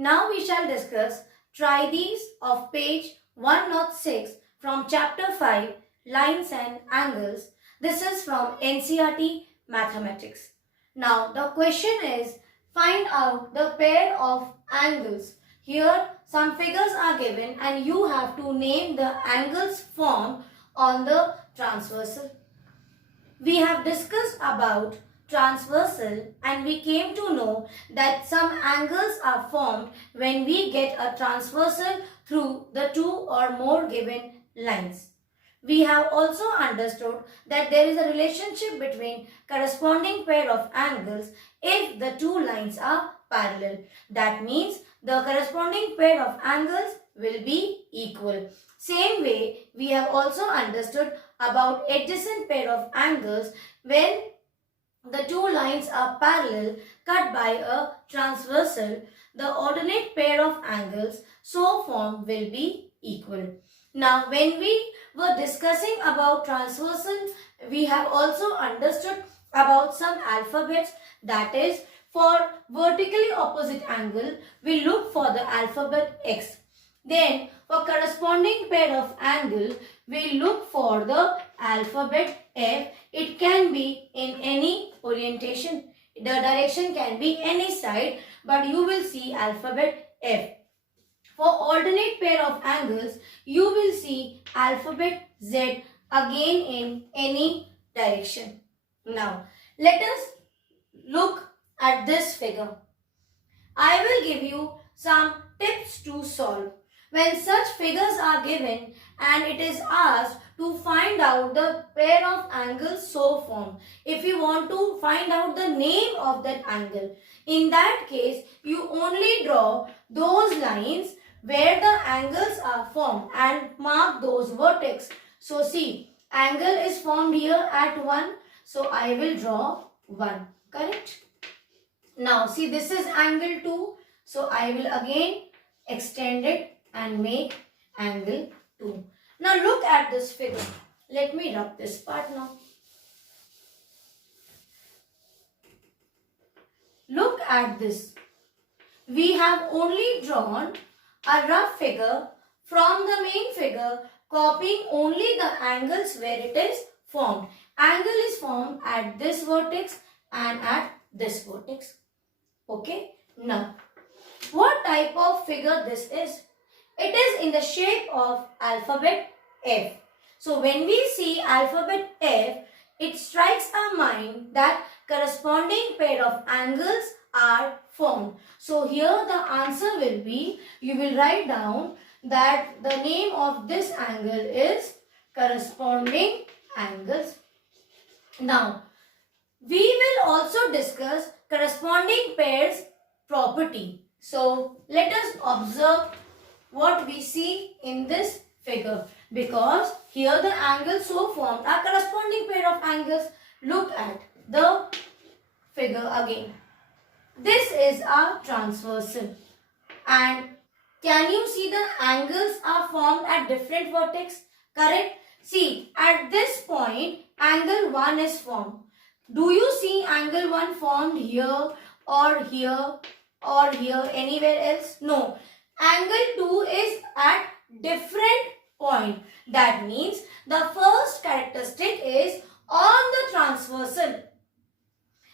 Now we shall discuss try these of page 106 from chapter 5 Lines and Angles. This is from NCERT Mathematics. Now the question is find out the pair of angles. Here some figures are given and you have to name the angles formed on the transversal. We have discussed about transversal and we came to know that some angles are formed when we get a transversal through the two or more given lines. We have also understood that there is a relationship between corresponding pair of angles if the two lines are parallel. That means the corresponding pair of angles will be equal. Same way, we have also understood about adjacent pair of angles when the two lines are parallel cut by a transversal, the alternate pair of angles so formed will be equal. Now, when we were discussing about transversal, we have also understood about some alphabets, that is, for vertically opposite angle, we look for the alphabet X. Then, for corresponding pair of angle, we look for the alphabet F. It can be in any orientation. The direction can be any side, but you will see alphabet F. For alternate pair of angles, you will see alphabet Z again in any direction. Now, let us look at this figure. I will give you some tips to solve. When such figures are given and it is asked to find out the pair of angles so formed, if you want to find out the name of that angle, in that case you only draw those lines where the angles are formed and mark those vertex. So see, angle is formed here at 1, so I will draw 1, correct? Now see, this is angle 2, so I will again extend it and make angle 2. Now look at this figure. Let me rub this part now. Look at this. We have only drawn a rough figure from the main figure, copying only the angles where it is formed. Angle is formed at this vertex and at this vertex. Okay. Now, what type of figure this is? It is in the shape of alphabet F. So when we see alphabet F, it strikes our mind that corresponding pair of angles are formed. So here the answer will be, you will write down that the name of this angle is corresponding angles. Now, we will also discuss corresponding pairs property. So let us observe what we see in this figure, because here the angles so formed are corresponding pair of angles. Look at the figure again. This is a transversal, and can you see the angles are formed at different vertex? Correct? See, at this point angle 1 is formed. Do you see angle 1 formed here or here or here, anywhere else? No. Angle 2 is at different point. That means the first characteristic is on the transversal.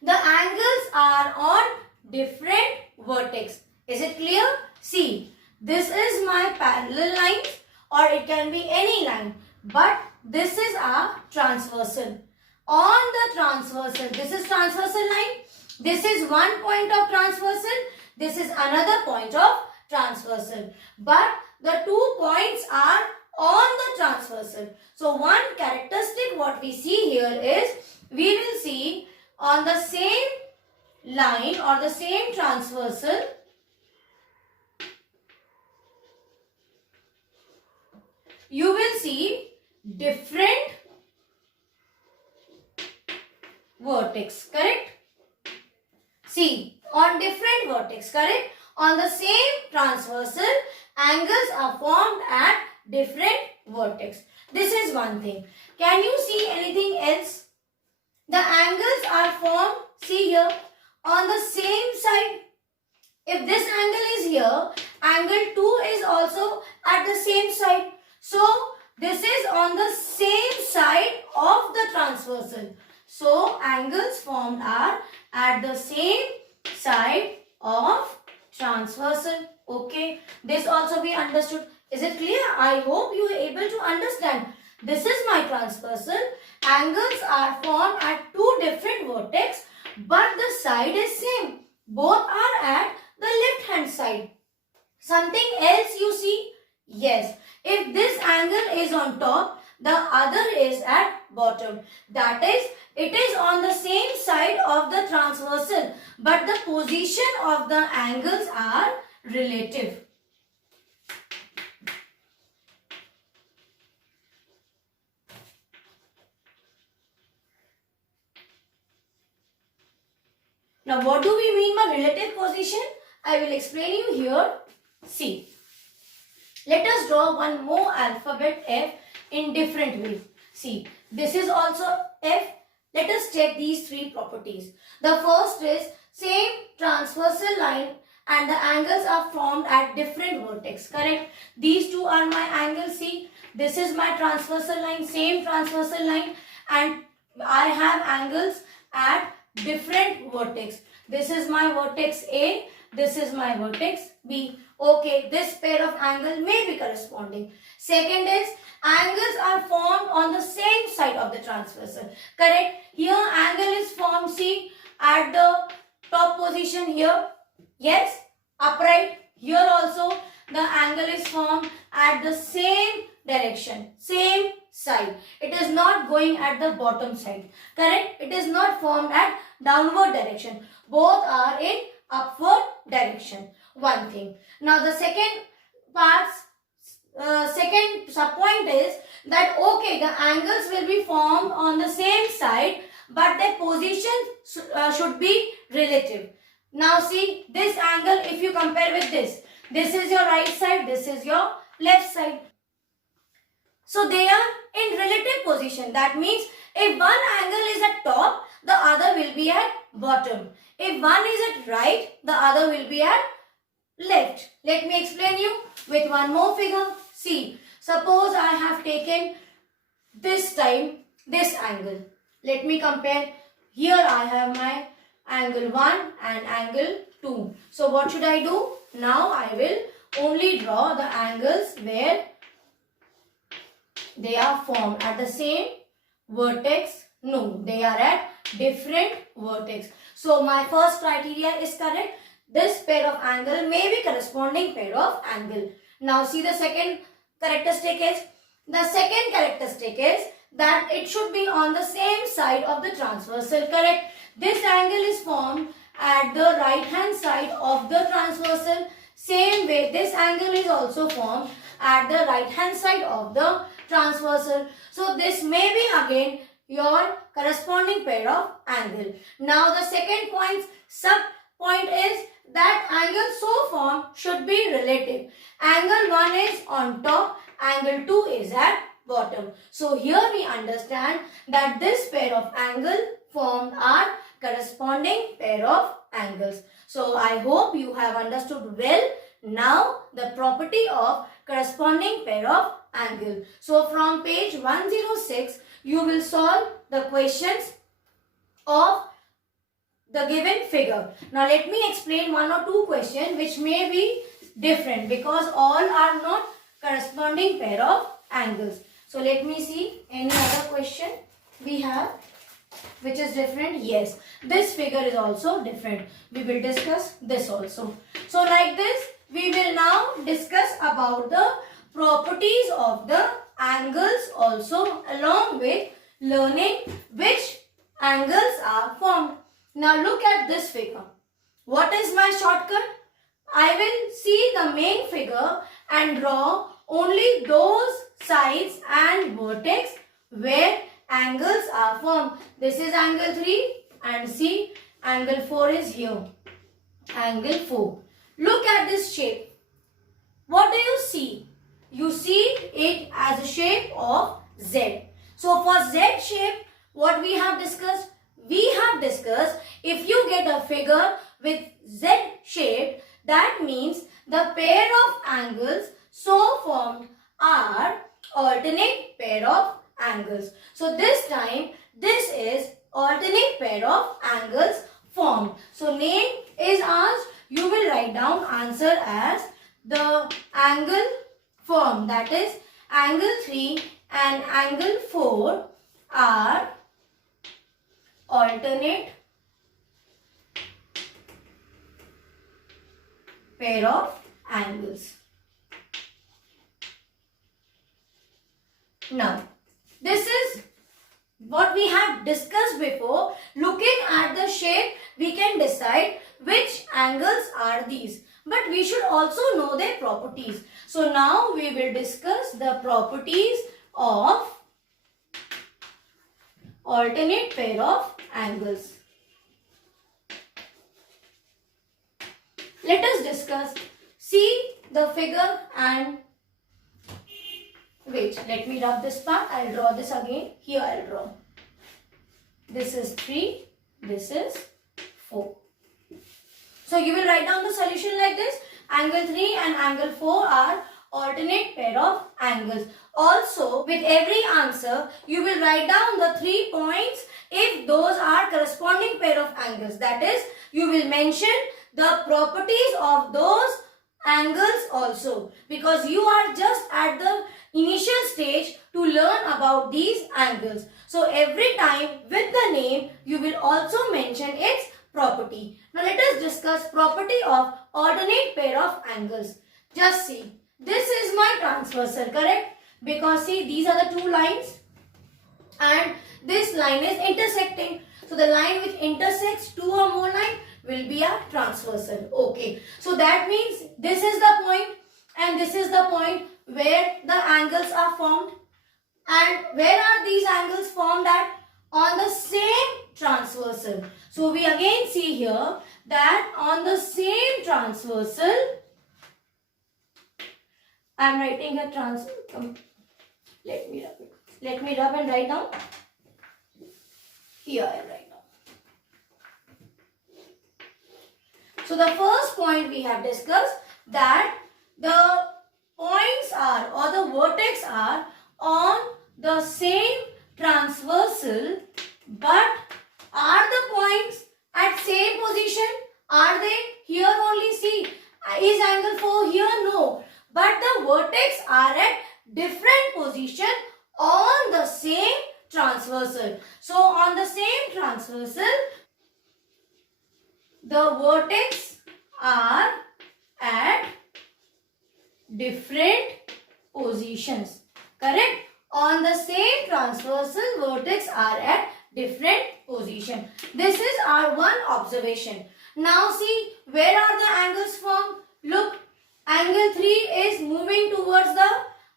The angles are on different vertex. Is it clear? See, this is my parallel line or it can be any line, but this is a transversal. On the transversal, this is transversal line. This is one point of transversal. This is another point of transversal. But the 2 points are on the transversal. So one characteristic what we see here is, we will see on the same line or the same transversal, you will see different vertex, correct? See, on different vertex, correct? On the same transversal, angles are formed at different vertex. This is one thing. Can you see anything else? The angles are formed, see here, on the same side. If this angle is here, angle 2 is also at the same side. So this is on the same side of the transversal. So angles formed are at the same side of transversal. Okay, this also we understood. Is it clear? I hope you are able to understand. This is my transversal. Angles are formed at two different vertex, but the side is same. Both are at the left hand side. Something else you see? Yes. If this angle is on top, the other is at bottom. That is, it is on the same side of the transversal, but the position of the angles are relative. Now, what do we mean by relative position? I will explain you here. See, let us draw one more alphabet F in different way. See, this is also F. Let us check these three properties. The first is same transversal line and the angles are formed at different vertex. Correct? These two are my angles. See, this is my transversal line, same transversal line, and I have angles at different vertex. This is my vertex A, this is my vertex B. Okay, this pair of angle may be corresponding. Second is angles are formed on the same side of the transversal. Correct? Here angle is formed, see, at the top position here. Yes, upright. Here also the angle is formed at the same direction, same side. It is not going at the bottom side. Correct? It is not formed at downward direction. Both are in upward direction. One thing. Now the second sub-point is that okay, the angles will be formed on the same side, but their position should be relative. Now see, this angle, if you compare with this is your right side, this is your left side. So they are in relative position. That means if one angle is at top, the other will be at bottom. If one is at right, the other will be at left. Let me explain you with one more figure. See, suppose I have taken this time this angle. Let me compare. Here I have my angle 1 and angle 2. So what should I do? Now I will only draw the angles where they are formed at the same vertex. No, they are at different vertex. So my first criteria is correct. This pair of angle may be corresponding pair of angle. Now see the second characteristic is, that it should be on the same side of the transversal. Correct? This angle is formed at the right hand side of the transversal. Same way this angle is also formed at the right hand side of the transversal. So this may be again your corresponding pair of angle. Now the second sub-point is that angle so formed should be relative. Angle 1 is on top, angle 2 is at bottom. So here we understand that this pair of angle formed are corresponding pair of angles. So I hope you have understood well now the property of corresponding pair of angle. So from page 106 you will solve the questions of the given figure. Now let me explain one or two questions which may be different because all are not corresponding pair of angles. So let me see any other question we have which is different. Yes, this figure is also different. We will discuss this also. So like this we will now discuss about the properties of the angles also, along with learning which angles are formed. Now look at this figure. What is my shortcut? I will see the main figure and draw only those sides and vertex where angles are formed. This is angle 3 and see angle 4 is here. Angle 4. Look at this shape. What do you see? You see it as a shape of Z. So for Z shape, what we have discussed? We have discussed if you get a figure with Z shape, that means the pair of angles so formed are alternate pair of angles. So this time this is alternate pair of angles formed. So name is asked. You will write down answer as the angle formed, that is angle 3 and angle 4 are alternate pair of angles. Now, this is what we have discussed before. Looking at the shape, we can decide which angles are these. But we should also know their properties. So now we will discuss the properties of alternate pair of angles. Let us discuss. See the figure and wait, let me rub this part. I'll draw this again. Here I'll draw. This is 3. This is 4. So you will write down the solution like this. Angle 3 and angle 4 are alternate pair of angles. Also, with every answer, you will write down the 3 points if those are corresponding pair of angles. That is, you will mention the properties of those angles also, because you are just at the initial stage to learn about these angles. So every time with the name, you will also mention its property. Now let us discuss property of alternate pair of angles. Just see, this is my transversal, correct? Because see, these are the two lines and this line is intersecting. So the line which intersects two or more lines will be a transversal. Okay. So that means this is the point and this is the point where the angles are formed. And where are these angles formed at? On the same transversal. So we again see here that on the same transversal, I am writing a let me rub it. Let me rub and write down. Here I write down. So the first point we have discussed that the points are or the vertex are on the same transversal, but are the points at same position? Are they? Here only see. Is angle 4 here? No. But the vertex are at different position on the same transversal. So on the same transversal, the vertex are at different positions. Correct? On the same transversal, vertex are at different position. This is our one observation. Now see, where are the angles formed? Look, angle 3 is moving towards the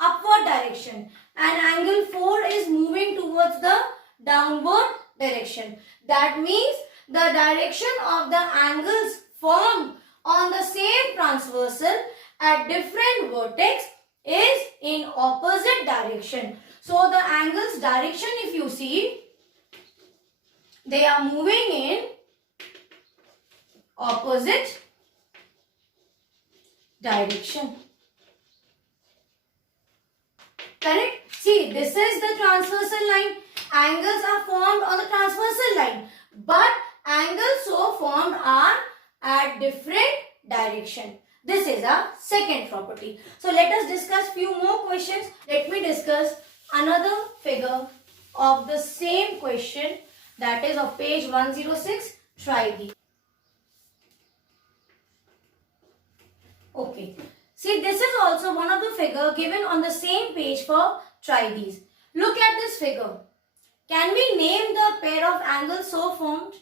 upward direction and angle 4 is moving towards the downward direction. That means the direction of the angles formed on the same transversal at different vertex is in opposite direction. So the angles direction, if you see, they are moving in opposite direction. Correct? See, this is the transversal line. Angles are formed on the transversal line, but angles so formed are at different direction. This is a second property. So let us discuss few more questions. Let me discuss another figure of the same question, that is of page 106. Try these. Okay. See, this is also one of the figure given on the same page for try these. Look at this figure. Can we name the pair of angles so formed?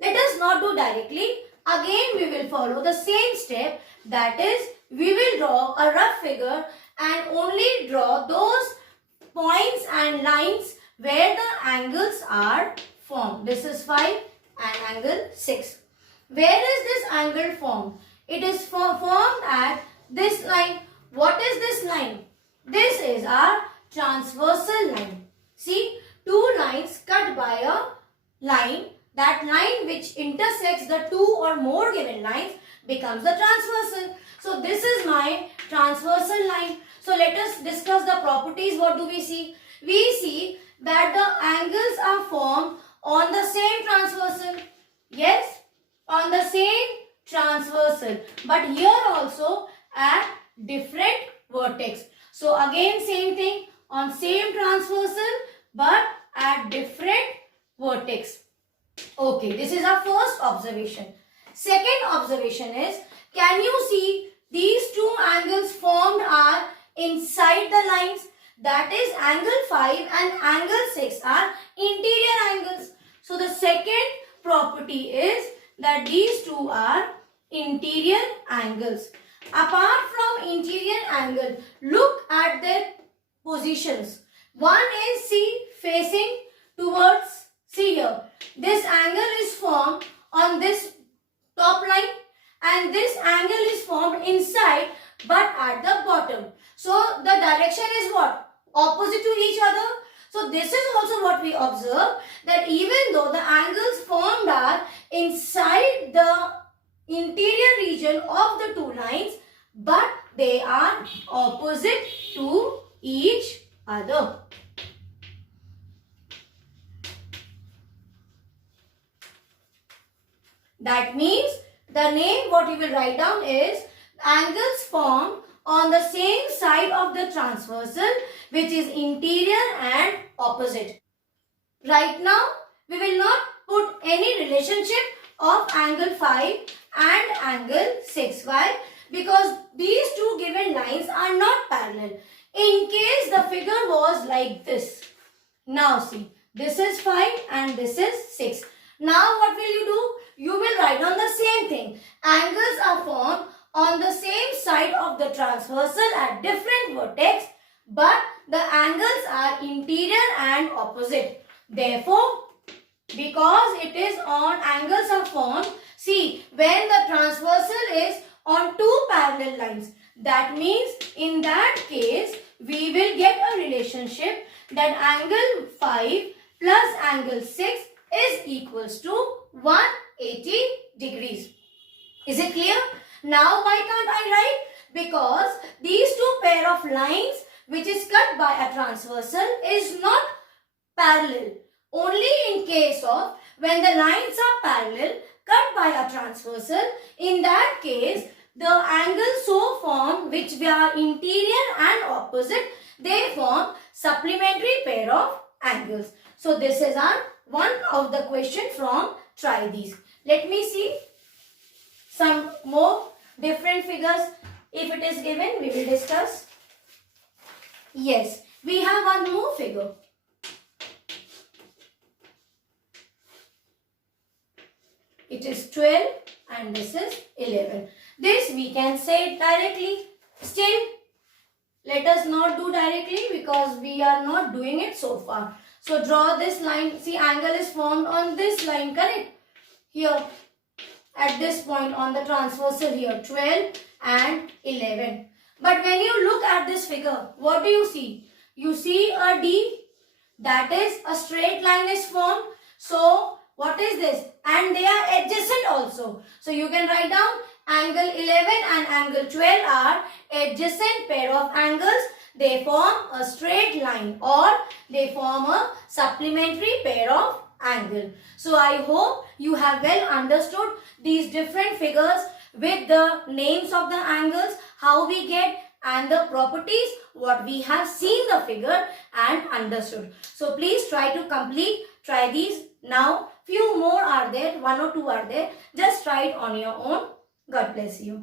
Let us not do directly. Again, we will follow the same step. That is, we will draw a rough figure and only draw those points and lines where the angles are formed. This is 5 and angle 6. Where is this angle formed? It is formed at this line. What is this line? This is our transversal line. See, two lines cut by a line. That line which intersects the two or more given lines, becomes the transversal. So this is my transversal line. So let us discuss the properties. What do we see? We see that the angles are formed on the same transversal. Yes, on the same transversal. But here also at different vertex. So again same thing, on same transversal but at different vertex. Okay, this is our first observation. Second observation is, can you see these two angles formed are inside the lines? That is, angle 5 and angle 6 are interior angles. So the second property is that these two are interior angles. Apart from interior angle, look at their positions. One is, see, facing towards, see here, this angle is formed on this top line and this angle is formed inside but at the bottom. So the direction is what? Opposite to each other. So this is also what we observe, that even though the angles formed are inside the interior region of the two lines, but they are opposite to each other. That means the name what you will write down is angles formed on the same side of the transversal, which is interior and opposite. Right now, we will not put any relationship of angle 5 and angle 6. Why? Because these two given lines are not parallel. In case the figure was like this. Now see, this is 5 and this is 6. Now what will you do? You will write on the same thing. Angles are formed on the same side of the transversal at different vertex, but the angles are interior and opposite. Therefore, because it is on angles are formed, see, when the transversal is on two parallel lines, that means in that case, we will get a relationship that angle 5 plus angle 6 is equals to 180 degrees. Is it clear? Now why can't I write? Because these two pair of lines which is cut by a transversal is not parallel. Only in case of when the lines are parallel cut by a transversal, in that case the angles so formed which are interior and opposite, they form supplementary pair of angles. So this is our one of the question from Try These. Let me see some more different figures. If it is given, we will discuss. Yes, we have one more figure. It is 12 and this is 11. This we can say directly. Still, let us not do directly because we are not doing it so far. So draw this line. See, angle is formed on this line, correct? Here, at this point on the transversal here, 12 and 11. But when you look at this figure, what do you see? You see a D, that is a straight line is formed. So, what is this? And they are adjacent also. So, you can write down angle 11 and angle 12 are adjacent pair of angles. They form a straight line or they form a supplementary pair of angle. So, I hope you have well understood these different figures with the names of the angles, how we get and the properties, what we have seen the figure and understood. So, please try to try these now. Few more are there, one or two are there. Just try it on your own. God bless you.